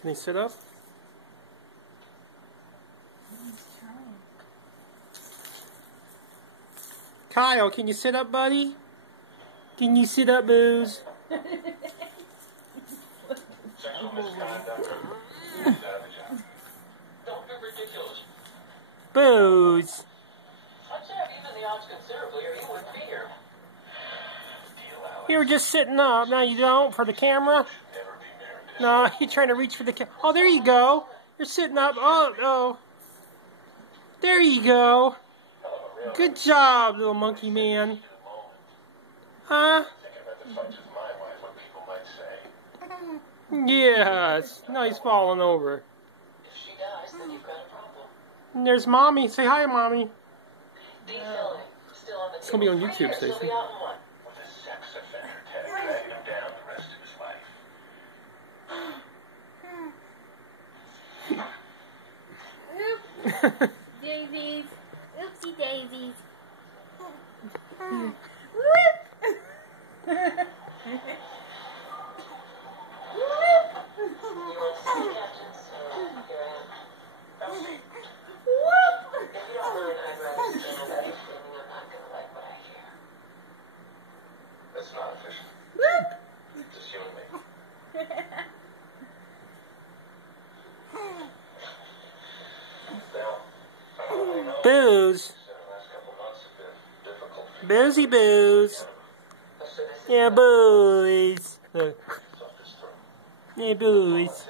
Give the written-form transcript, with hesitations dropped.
Can he sit up? Kyle, can you sit up, buddy? Can you sit up, Booze? Sexual misconduct. Don't be ridiculous. Booze. I'd say I've evened the odds considerably, or you wouldn't be here. You were just sitting up. Now you don't for the camera? No, you're trying to reach for the camera. Oh, there you go. You're sitting up. Oh, oh. There you go. Good job, little monkey man. Huh? Yes. Now he's falling over. If she dies, then you've got a problem. And there's Mommy. Say hi, Mommy. Deep filling. Still on the It's going to be on YouTube, He'll Stacey. be out in one. With a sex offender tag dragging him down the rest of his life. Daisies. Oopsie daisies. That's not official. Just you and me. Booze. Boozy booze. Yeah, boys. Yeah, boys.